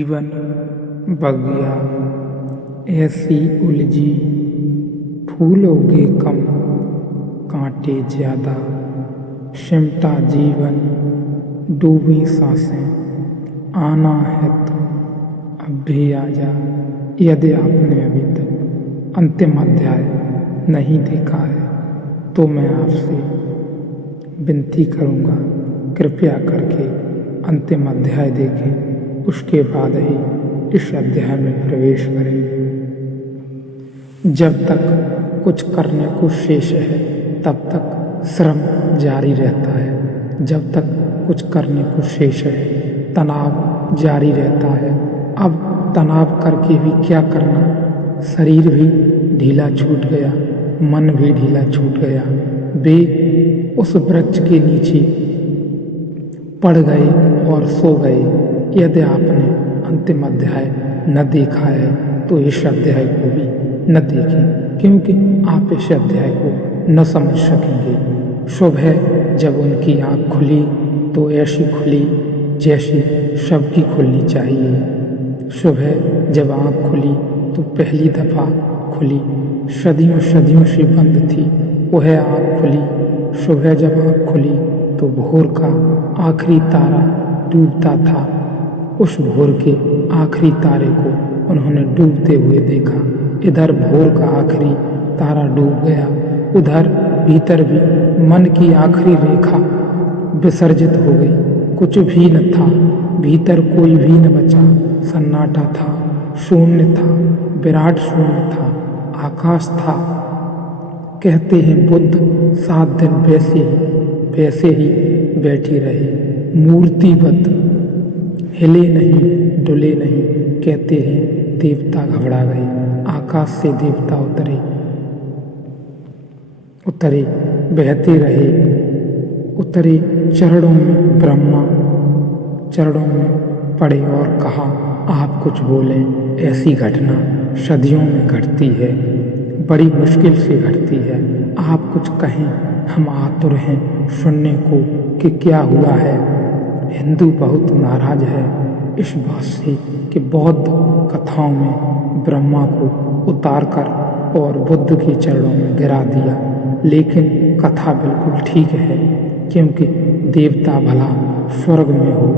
जीवन बगिया ऐसी उलझी, फूल उगे कम कांटे ज्यादा, सिमटा जीवन डूबी सांसें, आना है तो अब भी आजा। यदि आपने अभी तक अंतिम अध्याय नहीं देखा है तो मैं आपसे विनती करूँगा, कृपया करके अंतिम अध्याय देखें, उसके बाद ही इस अध्याय में प्रवेश करें। जब तक कुछ करने को शेष है तब तक श्रम जारी रहता है। जब तक कुछ करने को शेष है तनाव जारी रहता है। अब तनाव करके भी क्या करना, शरीर भी ढीला छूट गया, मन भी ढीला छूट गया। वे उस वृक्ष के नीचे पड़ गए और सो गए। यदि आपने अंतिम अध्याय न देखा है तो इस अध्याय को भी न देखें, क्योंकि आप इस अध्याय को न समझ सकेंगे। सुबह जब उनकी आँख खुली तो ऐसी खुली जैसी सबकी खुलनी चाहिए। सुबह जब आँख खुली तो पहली दफ़ा खुली, सदियों से बंद थी वह आँख खुली। सुबह जब आँख खुली तो भोर का आखिरी तारा डूबता था। उस भोर के आखिरी तारे को उन्होंने डूबते हुए देखा। इधर भोर का आखिरी तारा डूब गया, उधर भीतर भी मन की आखिरी रेखा विसर्जित हो गई। कुछ भी न था, भीतर कोई भी न बचा। सन्नाटा था, शून्य था, विराट शून्य था, आकाश था। कहते हैं बुद्ध 7 दिन वैसे ही बैठी रहे, मूर्तिवत, हिले नहीं डुले नहीं। कहते हैं देवता घबरा गए, आकाश से देवता उतरे बहते रहे, उतरे चरणों में, ब्रह्मा चरणों में पड़े और कहा आप कुछ बोलें। ऐसी घटना सदियों में घटती है, बड़ी मुश्किल से घटती है। आप कुछ कहें, हम आतुर हैं सुनने को कि क्या हुआ है। हिंदू बहुत नाराज है इस बात से कि बौद्ध कथाओं में ब्रह्मा को उतारकर और बुद्ध के चरणों में गिरा दिया। लेकिन कथा बिल्कुल ठीक है, क्योंकि देवता भला स्वर्ग में हो,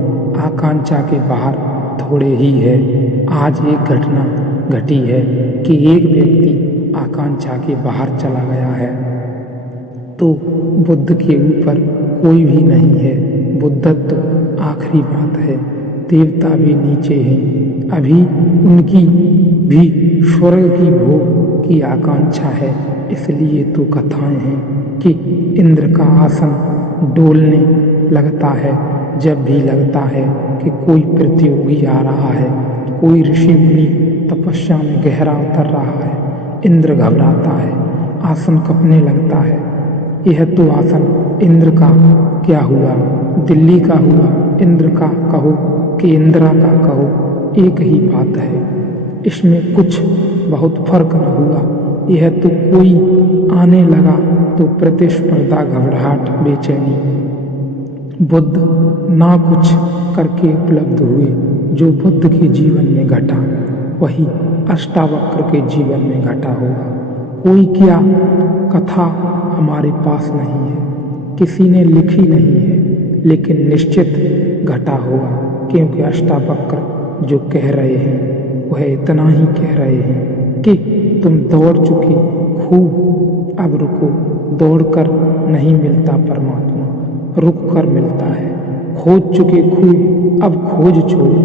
आकांक्षा के बाहर थोड़े ही है। आज एक घटना घटी है कि एक व्यक्ति आकांक्षा के बाहर चला गया है तो बुद्ध के ऊपर कोई भी नहीं है। बुद्धत्व आखिरी बात है, देवता भी नीचे हैं। अभी उनकी भी स्वर्ग की भोग की आकांक्षा है। इसलिए तो कथाएं हैं कि इंद्र का आसन डोलने लगता है जब भी लगता है कि कोई प्रतियोगी आ रहा है, कोई ऋषि मुनि तपस्या में गहरा उतर रहा है। इंद्र घबराता है, आसन कँपने लगता है। यह तो आसन इंद्र का क्या हुआ, दिल्ली का हुआ, इंद्र का कहो कि इंदिरा का कहो, एक ही बात है। इसमें कुछ बहुत फर्क न हुआ। यह तो कोई आने लगा तो प्रतिस्पर्धा, घबराहट, बेचैनी। बुद्ध ना कुछ करके उपलब्ध हुए। जो बुद्ध के जीवन में घटा वही अष्टावक्र के जीवन में घटा होगा। कोई क्या कथा हमारे पास नहीं है, किसी ने लिखी नहीं है, लेकिन निश्चित घटा होगा, क्योंकि अष्टावक्र जो कह रहे हैं वह इतना ही कह रहे हैं कि तुम दौड़ चुके खूब, अब रुको। दौड़कर नहीं मिलता परमात्मा, रुक कर मिलता है। खोज चुके खूब, अब खोज छोड़ो।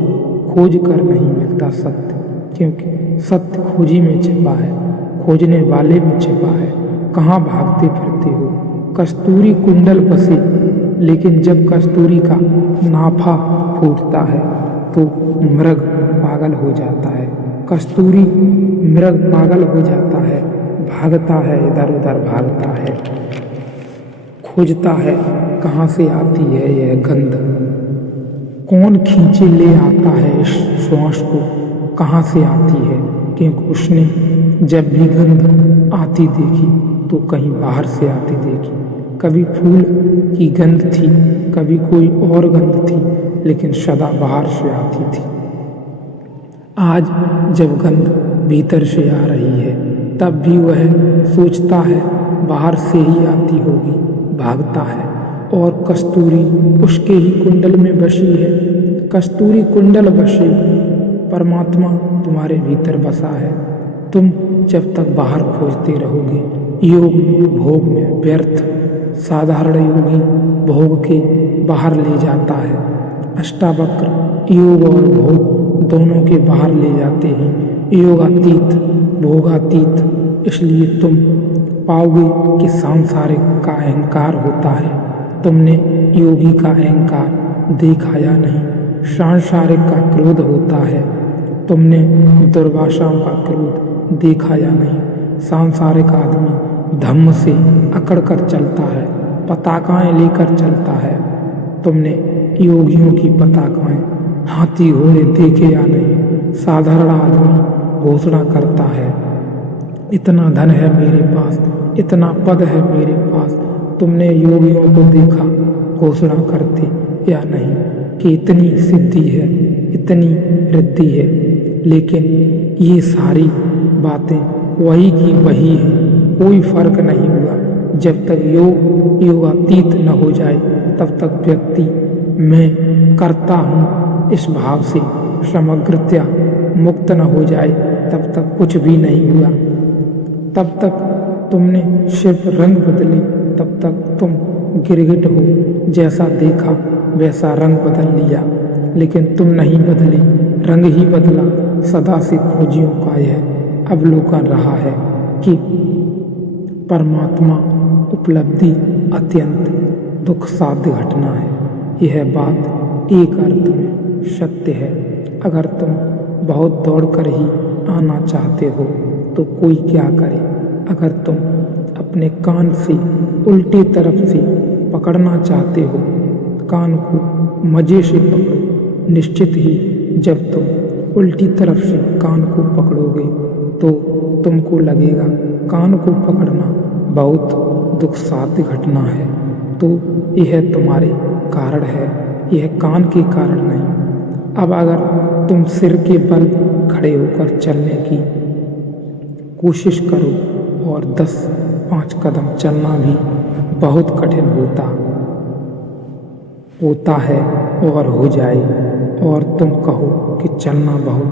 खोज कर नहीं मिलता सत्य, क्योंकि सत्य खोजी में छिपा है, खोजने वाले में छिपा है। कहाँ भागते फिरते हो? कस्तूरी कुंडल बसे, लेकिन जब कस्तूरी का नाफा फूटता है तो मृग पागल हो जाता है। कस्तूरी मृग पागल हो जाता है, भागता है, इधर उधर भागता है, खोजता है कहाँ से आती है यह गंध, कौन खींचे ले आता है इस श्वास को, कहाँ से आती है। क्योंकि उसने जब भी गंध आती देखी तो कहीं बाहर से आती देखी। कभी फूल की गंध थी, कभी कोई और गंध थी, लेकिन सदा बाहर से आती थी। आज जब गंध भीतर से आ रही है तब भी वह सोचता है बाहर से ही आती होगी, भागता है और कस्तूरी उसके ही कुंडल में बसी है। कस्तूरी कुंडल बसे, परमात्मा तुम्हारे भीतर बसा है। तुम जब तक बाहर खोजते रहोगे, योग में भोग में व्यर्थ। साधारण योगी भोग के बाहर ले जाता है, अष्टावक्र योग और भोग दोनों के बाहर ले जाते हैं। योगातीत भोगातीत। इसलिए तुम पाओगे कि सांसारिक का अहंकार होता है। तुमने योगी का अहंकार देखा या नहीं? सांसारिक का क्रोध होता है। तुमने दुर्वासाओं का क्रोध देखा या नहीं? सांसारिक आदमी धम्म से अकड़ कर चलता है, पताकाएं लेकर चलता है। तुमने योगियों की पताकाएं, हाथी घोड़े देखे या नहीं? साधारण आदमी घोषणा करता है इतना धन है मेरे पास, इतना पद है मेरे पास। तुमने योगियों को देखा घोषणा करते या नहीं कि इतनी सिद्धि है, इतनी रिद्धि है? लेकिन ये सारी बातें वही की वही हैं, कोई फर्क नहीं हुआ। जब तक योगातीत न हो जाए तब तक व्यक्ति मैं करता हूँ इस भाव से समग्रतया मुक्त न हो जाए तब तक कुछ भी नहीं हुआ। तब तक तुमने सिर्फ रंग बदले, तब तक तुम गिरगिट हो। जैसा देखा वैसा रंग बदल लिया, लेकिन तुम नहीं बदले, रंग ही बदला। सदा से खोजियों का यह अवलोकन रहा है कि परमात्मा उपलब्धि अत्यंत दुख साध्य घटना है। यह बात एक अर्थ में सत्य है। अगर तुम बहुत दौड़कर ही आना चाहते हो तो कोई क्या करे? अगर तुम अपने कान से उल्टी तरफ से पकड़ना चाहते हो, कान को मजे से पकड़ो। निश्चित ही जब तुम उल्टी तरफ से कान को पकड़ोगे तो तुमको लगेगा कान को पकड़ना बहुत दुख साध्य घटना है। तो यह तुम्हारे कारण है, यह कान के कारण नहीं। अब अगर तुम सिर के बल खड़े होकर चलने की कोशिश करो और 10-5 कदम चलना भी बहुत कठिन होता है और हो जाए, और तुम कहो कि चलना बहुत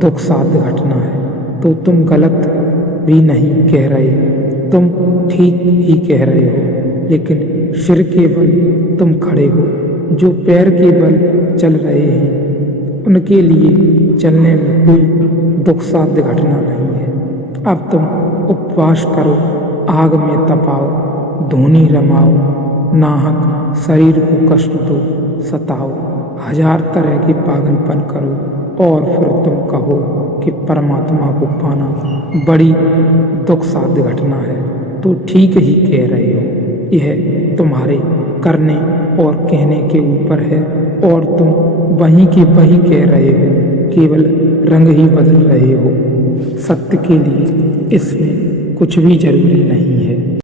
दुख साध्य घटना है, तो तुम गलत भी नहीं कह रहे, तुम ठीक ही कह रहे हो। लेकिन सिर के बल तुम खड़े हो, जो पैर के बल चल रहे हैं उनके लिए चलने में कोई दुख साध्य घटना नहीं है। अब तुम उपवास करो, आग में तपाओ, धूनी रमाओ, नाहक शरीर को कष्ट दो, सताओ, 1000 तरह के पागलपन करो, और फिर तुम कहो कि परमात्मा को पाना बड़ी दुख साध्य घटना है। तो ठीक ही कह रहे हो। यह तुम्हारे करने और कहने के ऊपर है, और तुम वहीं के वहीं कह रहे हो, केवल रंग ही बदल रहे हो। सत्य के लिए इसमें कुछ भी जरूरी नहीं।